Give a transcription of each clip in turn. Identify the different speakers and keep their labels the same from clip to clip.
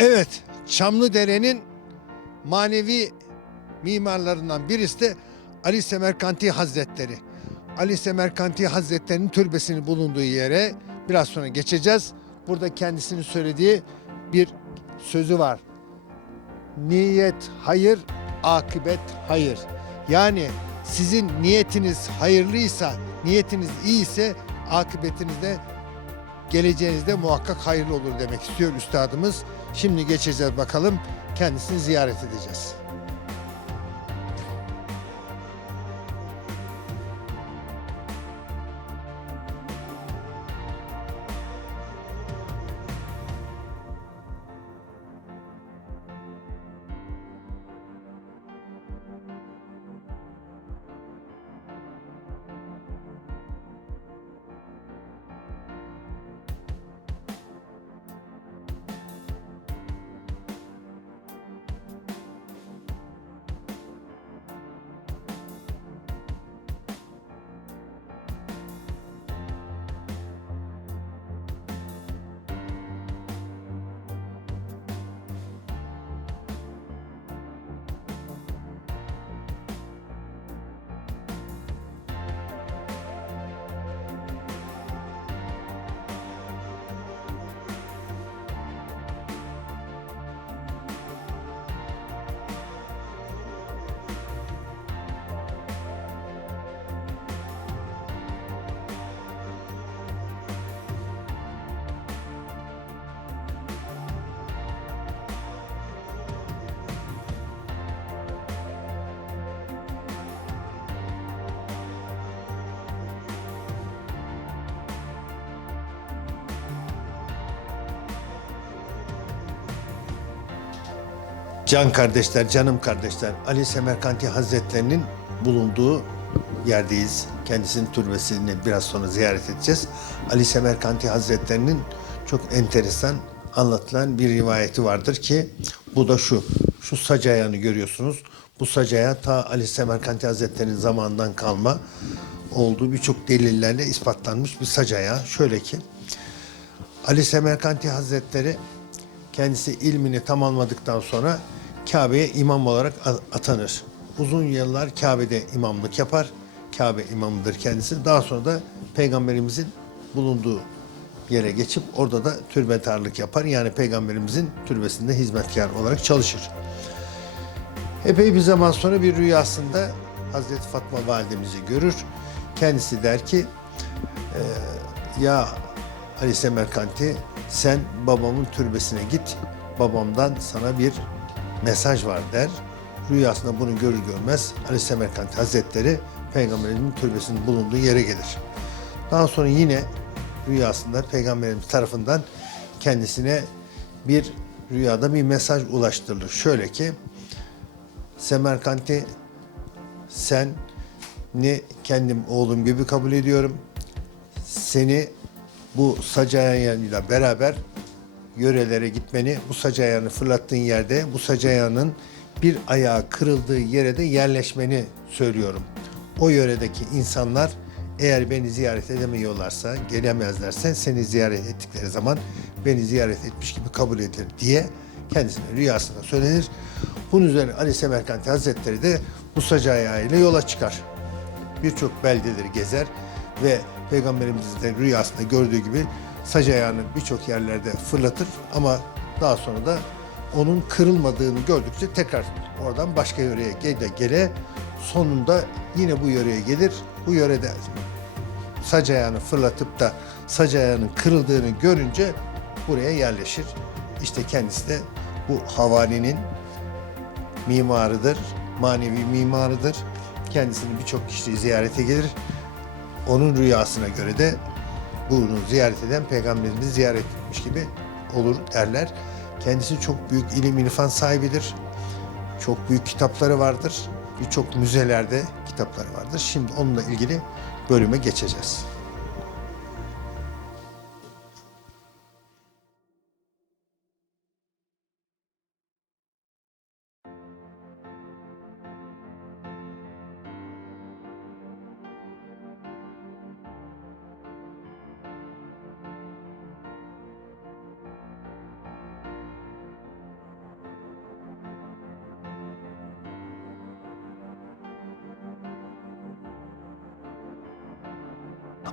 Speaker 1: Evet, Çamlıdere'nin manevi mimarlarından birisi de Ali Semerkanti Hazretleri. Ali Semerkanti Hazretleri'nin türbesinin bulunduğu yere biraz sonra geçeceğiz. Burada kendisinin söylediği bir sözü var. Niyet hayır, akıbet hayır. Yani sizin niyetiniz hayırlıysa, niyetiniz iyiyse akıbetiniz de geleceğinizde muhakkak hayırlı olur demek istiyor üstadımız. Şimdi geçeceğiz bakalım kendisini ziyaret edeceğiz. Can kardeşler, canım kardeşler, Ali Semerkanti Hazretlerinin bulunduğu yerdeyiz. Kendisinin türbesini biraz sonra ziyaret edeceğiz. Ali Semerkanti Hazretlerinin çok enteresan anlatılan bir rivayeti vardır ki bu da şu. Şu sac ayağını görüyorsunuz. Bu sac ayağı ta Ali Semerkanti Hazretleri'nin zamanından kalma olduğu birçok delillerle ispatlanmış bir sac ayağı. Şöyle ki Ali Semerkanti Hazretleri kendisi ilmini tamamladıktan sonra Kabe'ye imam olarak atanır. Uzun yıllar Kabe'de imamlık yapar. Kabe imamıdır kendisi. Daha sonra da peygamberimizin bulunduğu yere geçip orada da türbetarlık yapar. Yani peygamberimizin türbesinde hizmetkar olarak çalışır. Epey bir zaman sonra bir rüyasında Hazreti Fatma validemizi görür. Kendisi der ki ya Ali Semerkanti sen babamın türbesine git. Babamdan sana bir mesaj var der. Rüyasında bunu görür görmez Ali Semerkanti Hazretleri Peygamberimizin türbesinin bulunduğu yere gelir. Daha sonra yine rüyasında Peygamberimiz tarafından kendisine bir rüyada bir mesaj ulaştırılır. Şöyle ki Semerkanti sen ne kendim oğlum gibi kabul ediyorum seni bu sac ayağıyla beraber yörelere gitmeni, bu sac ayağını fırlattığın yerde bu sac ayağının bir ayağı kırıldığı yere de yerleşmeni söylüyorum. O yöredeki insanlar eğer beni ziyaret edemiyorlarsa, gelemezlerse seni ziyaret ettikleri zaman beni ziyaret etmiş gibi kabul edilir diye kendisine rüyasında söylenir. Bunun üzerine Ali Semerkanti Hazretleri de bu sac ayağıyla yola çıkar birçok beldeleri gezer ve Peygamberimizin de rüyasında gördüğü gibi sac ayağını birçok yerlerde fırlatır ama daha sonra da onun kırılmadığını gördükçe tekrar oradan başka yöreye gele gele sonunda yine bu yöreye gelir. Bu yörede sac ayağını fırlatıp da sac ayağının kırıldığını görünce buraya yerleşir. İşte kendisi de bu havalinin mimarıdır, manevi mimarıdır. Kendisini birçok kişi ziyarete gelir. Onun rüyasına göre de bunu ziyaret eden peygamberimizi ziyaret etmiş gibi olur derler. Kendisi çok büyük ilim irfan sahibidir. Çok büyük kitapları vardır. Birçok müzelerde kitapları vardır. Şimdi onunla ilgili bölüme geçeceğiz.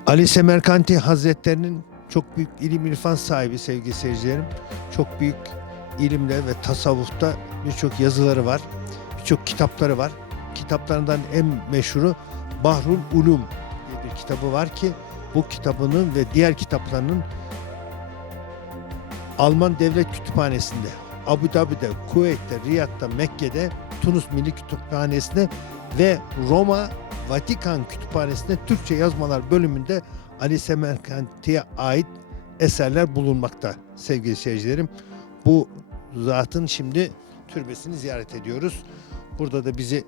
Speaker 1: Ali Semerkanti Hazretlerinin çok büyük ilim irfan sahibi sevgili seyircilerim. Çok büyük ilimde ve tasavvufta birçok yazıları var. Birçok kitapları var. Kitaplarından en meşhuru Bahrul Ulum diye bir kitabı var ki bu kitabının ve diğer kitaplarının Alman Devlet Kütüphanesi'nde, Abu Dhabi'de, Kuveyt'te, Riyad'da, Mekke'de, Tunus Milli Kütüphanesi'nde ve Roma Vatikan Kütüphanesi'nde Türkçe yazmalar bölümünde Ali Semerkanti'ye ait eserler bulunmakta sevgili seyircilerim. Bu zatın şimdi türbesini ziyaret ediyoruz. Burada da bizi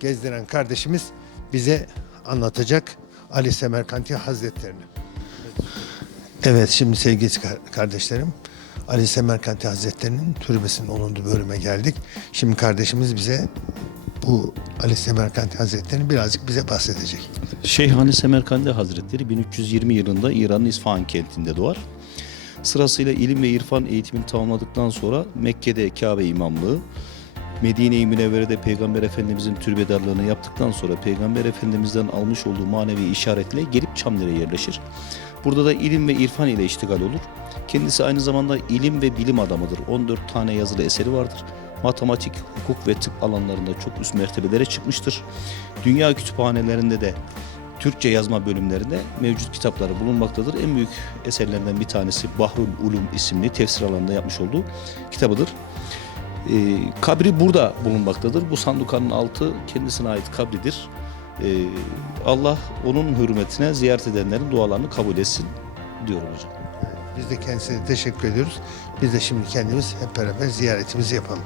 Speaker 1: gezdiren kardeşimiz bize anlatacak Ali Semerkanti Hazretlerini. Evet şimdi sevgili kar- kardeşlerim Ali Semerkanti Hazretleri'nin türbesinin bulunduğu bölüme geldik. Şimdi kardeşimiz bize bu Ali Semerkanti Hazretleri'ni birazcık bize bahsedecek.
Speaker 2: Şeyhani Semerkandi Hazretleri 1320 yılında İran'ın İsfahan kentinde doğar. Sırasıyla ilim ve irfan eğitimini tamamladıktan sonra Mekke'de Kabe imamlığı, Medine-i Münevvere'de Peygamber Efendimizin türbedarlığını yaptıktan sonra Peygamber Efendimiz'den almış olduğu manevi işaretle gelip Çamlı'ya yerleşir. Burada da ilim ve irfan ile iştigal olur. Kendisi aynı zamanda ilim ve bilim adamıdır. 14 tane yazılı eseri vardır. Matematik, hukuk ve tıp alanlarında çok üst mertebelere çıkmıştır. Dünya kütüphanelerinde de Türkçe yazma bölümlerinde mevcut kitapları bulunmaktadır. En büyük eserlerinden bir tanesi Bahrul Ulum isimli tefsir alanında yapmış olduğu kitabıdır. Ee, kabri burada bulunmaktadır. Bu sandukanın altı kendisine ait kabridir. Ee, Allah onun hürmetine ziyaret edenlerin dualarını kabul etsin diyorum hocam.
Speaker 1: Biz de kendisine teşekkür ediyoruz. Biz de şimdi kendimiz hep beraber ziyaretimizi yapalım.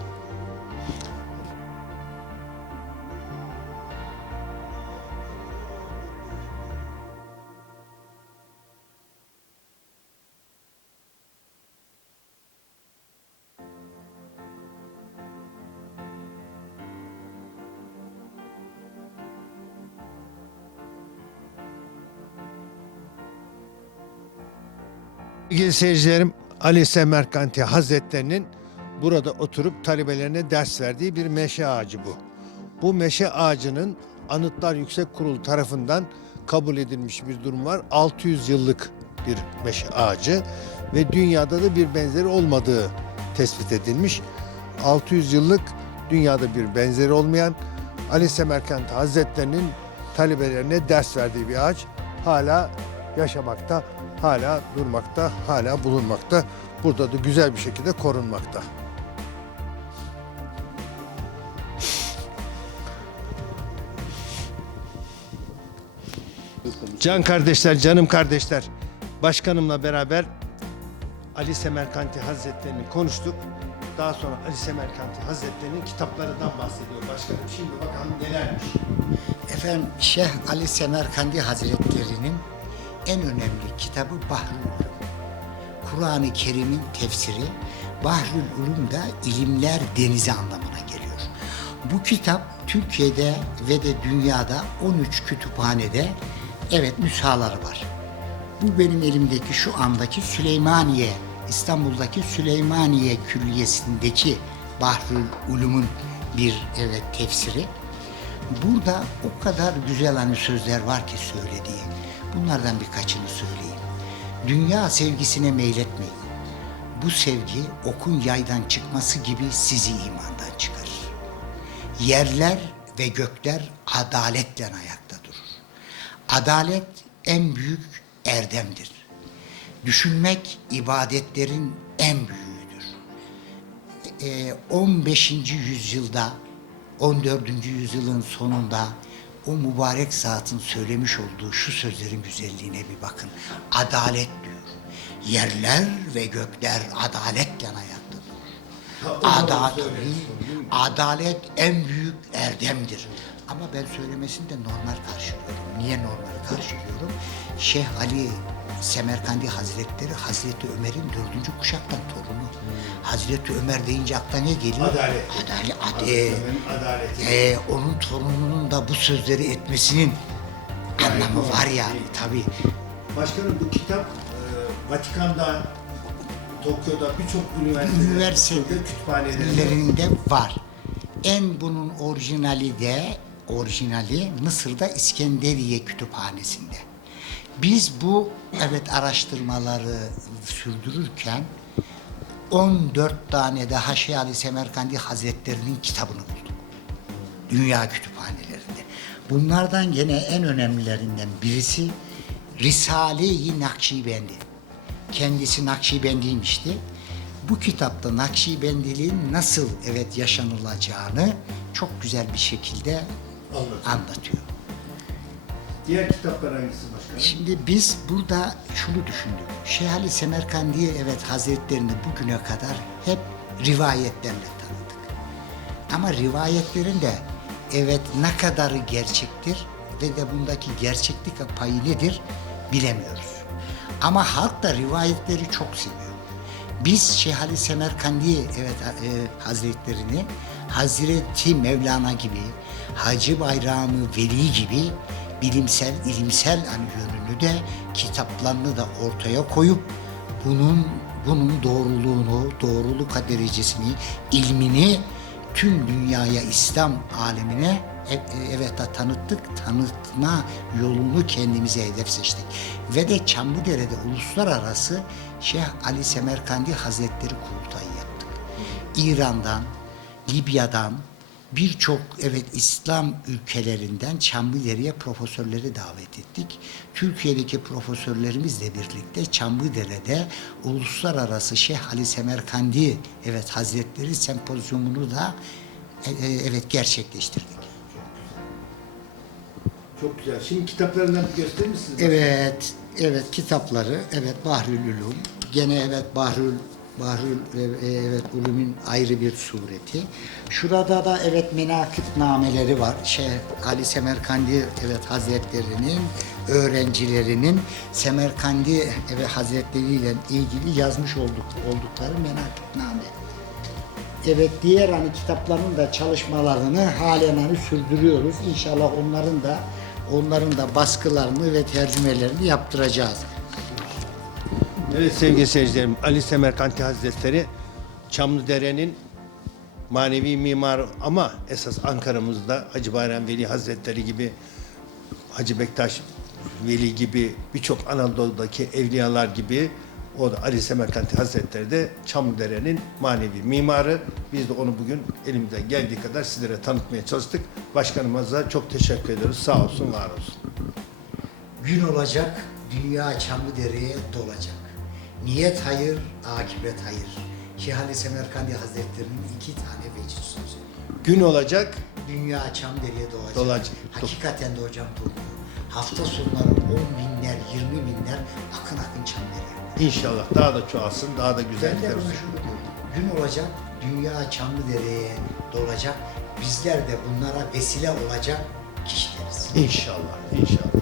Speaker 1: Sevgili seyircilerim, Ali Semerkanti Hazretlerinin burada oturup talebelerine ders verdiği bir meşe ağacı bu. Bu meşe ağacının Anıtlar Yüksek Kurulu tarafından kabul edilmiş bir durum var. 600 yıllık bir meşe ağacı ve dünyada da bir benzeri olmadığı tespit edilmiş. 600 yıllık dünyada bir benzeri olmayan Ali Semerkant Hazretlerinin talebelerine ders verdiği bir ağaç hala yaşamakta, hala durmakta, hala bulunmakta. Burada da güzel bir şekilde korunmakta. Can kardeşler, canım kardeşler. Başkanımla beraber Ali Semerkanti Hazretleri'ni konuştuk. Daha sonra Ali Semerkanti Hazretleri'nin kitaplarından bahsediyor başkanım. Şimdi bakalım nelermiş.
Speaker 3: Efendim Şeyh Ali Semerkandi Hazretleri'nin en önemli kitabı Bahrül Ulum. Kur'an-ı Kerim'in tefsiri Bahrül Ulum da ilimler denizi anlamına geliyor. Bu kitap Türkiye'de ve de dünyada 13 kütüphanede evet nüshaları var. Bu benim elimdeki şu andaki Süleymaniye, İstanbul'daki Süleymaniye Külliyesi'ndeki Bahrül Ulum'un bir evet tefsiri. Burada o kadar güzel hani sözler var ki söylediği. Bunlardan birkaçını söyleyeyim. Dünya sevgisine meyletmeyin. Bu sevgi okun yaydan çıkması gibi sizi imandan çıkarır. Yerler ve gökler adaletle ayakta durur. Adalet en büyük erdemdir. Düşünmek ibadetlerin en büyüğüdür. Ee, 15. yüzyılda 14. yüzyılın sonunda o mübarek zatın söylemiş olduğu şu sözlerin güzelliğine bir bakın. Adalet diyor. Yerler ve gökler adaletle ayakta durur. Adalet, adalet en büyük erdemdir. Ama ben söylemesini de normal karşılıyorum. Niye normal karşılıyorum? Şeyh Ali Semerkandi Hazretleri Hazreti Ömer'in dördüncü kuşaktan torunu. Hazreti Ömer deyince akla ne geliyor?
Speaker 1: Adalet.
Speaker 3: Adalet. Adalet.
Speaker 1: Ömer'in adaleti.
Speaker 3: Ee, onun torununun da bu sözleri etmesinin anlamı var yani tabii.
Speaker 1: Başkanım bu kitap e, Vatikan'da, Tokyo'da birçok üniversitede,
Speaker 3: Üniversite
Speaker 1: kütüphanelerinde
Speaker 3: Lerinde var. En bunun orijinali de orijinali Mısır'da İskenderiye Kütüphanesi'nde. Biz bu evet araştırmaları sürdürürken 14 tane de Haşi Ali Semerkandi Hazretleri'nin kitabını bulduk. Dünya kütüphanelerinde. Bunlardan gene en önemlilerinden birisi Risale-i Nakşibendi. Kendisi Nakşibendiymişti. Bu kitapta Nakşibendiliğin nasıl evet yaşanılacağını çok güzel bir şekilde
Speaker 1: Anlatıyor.
Speaker 3: anlatıyor.
Speaker 1: Diğer kitaplar hangisi başkanım?
Speaker 3: Şimdi biz burada şunu düşündük. Şeyh Ali Semerkandi evet Hazretlerini bugüne kadar hep rivayetlerle tanıdık. Ama rivayetlerin de evet ne kadarı gerçektir ve de bundaki gerçeklik payı nedir bilemiyoruz. Ama halk da rivayetleri çok seviyor. Biz Şeyh Ali Semerkandi evet e, Hazretlerini Hazreti Mevlana gibi, Hacı Bayramı Veli gibi bilimsel, ilimsel hani yönünü de kitaplarını da ortaya koyup bunun bunun doğruluğunu, doğruluk derecesini, ilmini tüm dünyaya, İslam alemine e- e- evet da tanıttık, tanıtma yolunu kendimize hedef seçtik. Ve de Çamlıdere'de uluslararası Şeyh Ali Semerkandi Hazretleri kurultayı yaptık. İran'dan, Libya'dan, birçok evet İslam ülkelerinden Çamlıdere'ye profesörleri davet ettik. Türkiye'deki profesörlerimizle birlikte Çamlıdere'de uluslararası Şeyh Ali Semerkandi evet Hazretleri sempozyumunu da e, e, evet gerçekleştirdik.
Speaker 1: Çok güzel. Şimdi kitaplarından bir gösterir misiniz?
Speaker 3: Evet, evet kitapları, evet Bahrül Ulum. Gene evet Bahrül Bahrül e, evet Ulum'un ayrı bir sureti. Şurada da evet menakıb nameleri var. Şeyh Ali Semerkandi evet Hazretleri'nin öğrencilerinin Semerkandi evet Hazretleri ile ilgili yazmış olduk, oldukları menakıb name. Evet diğer hani kitapların da çalışmalarını halen hani sürdürüyoruz. İnşallah onların da onların da baskılarını ve tercümelerini yaptıracağız.
Speaker 1: Evet sevgili seyircilerim, Ali Semerkanti Hazretleri Çamlıdere'nin manevi mimarı ama esas Ankara'mızda Hacı Bayram Veli Hazretleri gibi Hacı Bektaş Veli gibi birçok Anadolu'daki evliyalar gibi o da Ali Semerkanti Hazretleri de Çamlıdere'nin manevi mimarı. Biz de onu bugün elimizden geldiği kadar sizlere tanıtmaya çalıştık. Başkanımıza çok teşekkür ediyoruz. Sağ olsun, var olsun.
Speaker 3: Gün olacak, dünya Çamlıdere'ye dolacak. Niyet hayır, akibet hayır. Şeyh Ali Semerkandi Hazretleri'nin iki tane vecih sözü.
Speaker 1: Gün olacak,
Speaker 3: Dünya Çamlıdere'ye dolacak.
Speaker 1: Dolacak.
Speaker 3: Hakikaten de hocam doğru. Hafta sonları on binler, yirmi binler akın akın Çamlıdere'ye.
Speaker 1: İnşallah daha da çoğalsın, daha da
Speaker 3: Ben de şunu diyorum. Gün olacak, dünya Çamlıdere'ye dolacak. Bizler de bunlara vesile olacak kişileriz.
Speaker 1: İnşallah, inşallah.